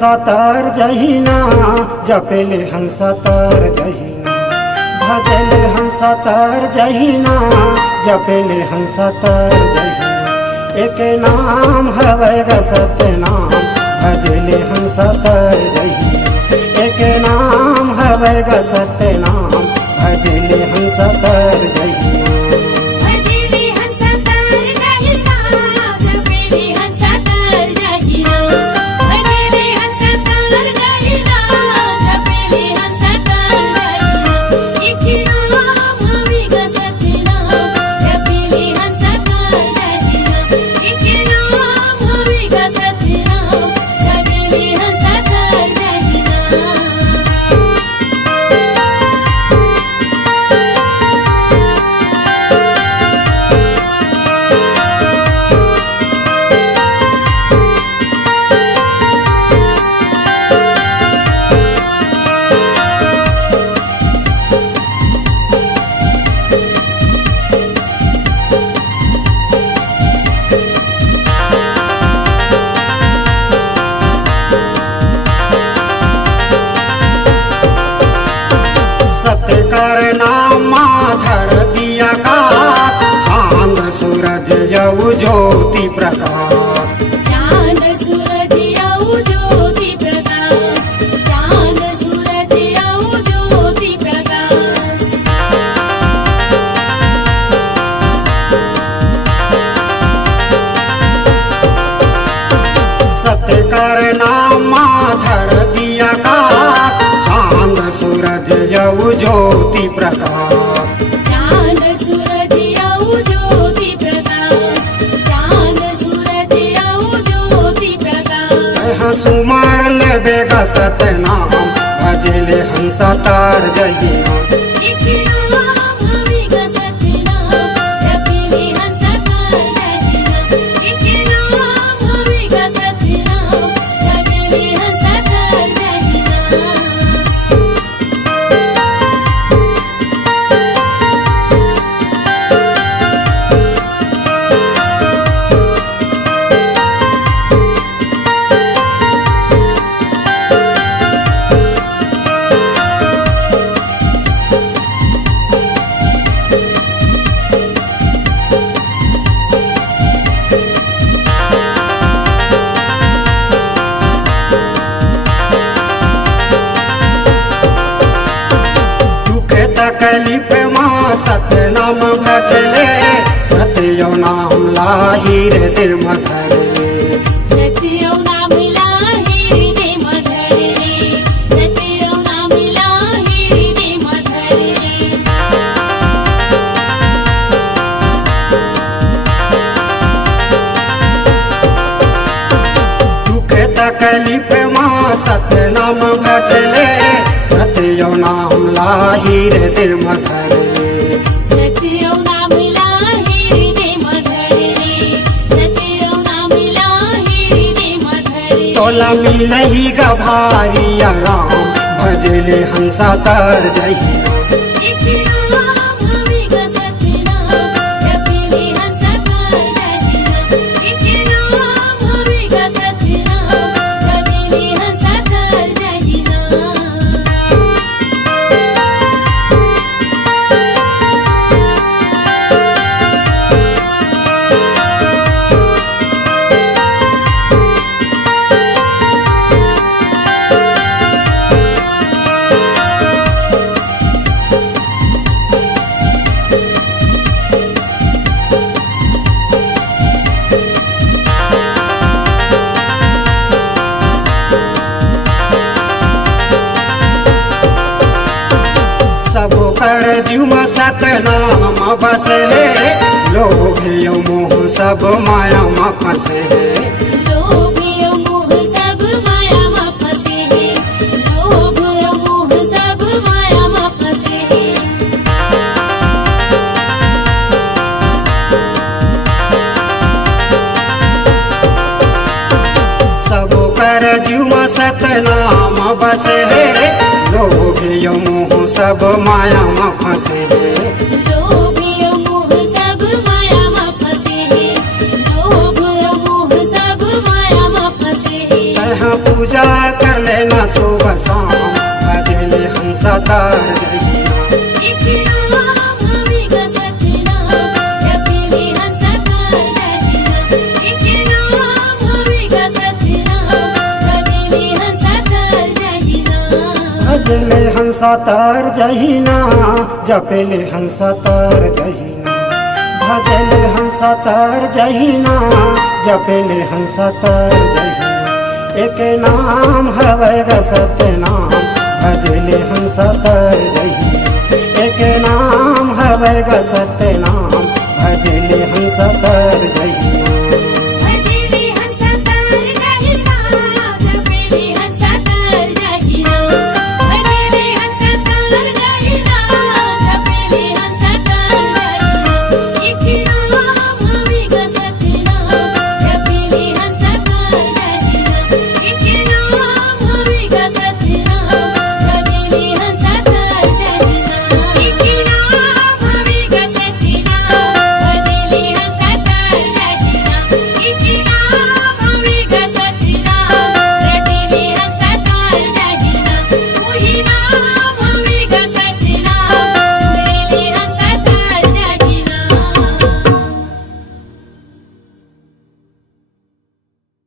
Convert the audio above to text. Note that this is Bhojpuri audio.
हंसा तर जहिना जपेले हंसा तर जहिना भजले हंसा तर जहिना जपेले हंसा तर जहिना एक नाम हवै ग सतनाम भजले हंसा तर जहिना एक नाम हवै ग सतनाम भजले हंसा तर जहिना सूरज यऊ ज्योति प्रकाश चांद सूरज यऊ ज्योति प्रकाश चांद सूरज यऊ ज्योति प्रकाश सत्य करना माधर दिया का चांद सूरज यऊ ज्योति प्रकाश चांद सूरज यऊ ज्योति प्रकाश चांद सूरज यऊ ज्योति प्रकाश सुमार लेबे ग सतनाम भजले हंसा तार जहिना एक नाम हवै ग सतनाम जपेले हंसा तर जहिना एक नाम हवै ग सतनाम जपेले हंसा तर जहिना तकलीफ माँ सतनाम भजले सत्यो नाम लाहिर दे मधरले सत्यो नाम लाहिर दे मधरले सत्यो नाम लाहिर दे मधरले दुख तकलीफ माँ सतनाम भजले सत्यो नाम लाहिर दे मधरले सत्यो नाम लाहिर दे मधरले सत्यो नाम लाहिर दे मधरले तोला मिलही ग भारी राम भजले हंसा तर जहिना एक नाम हवै ग सतनाम जपेले हंसा तर जहिना एक नाम हवै ग सतनाम जपेले हंसा तर जहिना सब कर जुम सतनाम बस है लोभ यो मोह सब माया में फंसे है लोभ मोह सब माया में फंसे हैं लोभ मोह सब माया में फंसे हैं सब कर जुम सतनाम बस है लोभ यो मोह सब माया में फंसे है लोभ मोह सब माया में फंसे हैं लोभ मोह सब माया में फंसे हैं पूजा कर लेना सुबह शाम भजले हंस तर जहीना एक नाम हवेगा सतनाम जपेले हंस तर जहीना एक नाम हवेगा सतनाम जपेले हंस तर जहीना भजले हंस तर जहीना जपेले हंस तर जहीना भजले हंस तर जहीना जपेले हंस तर जहीना एक नाम हवेगा सतनाम भजले हंस तर जहीना एक नाम हवेगा सतनाम भजले हंस तर जहीना।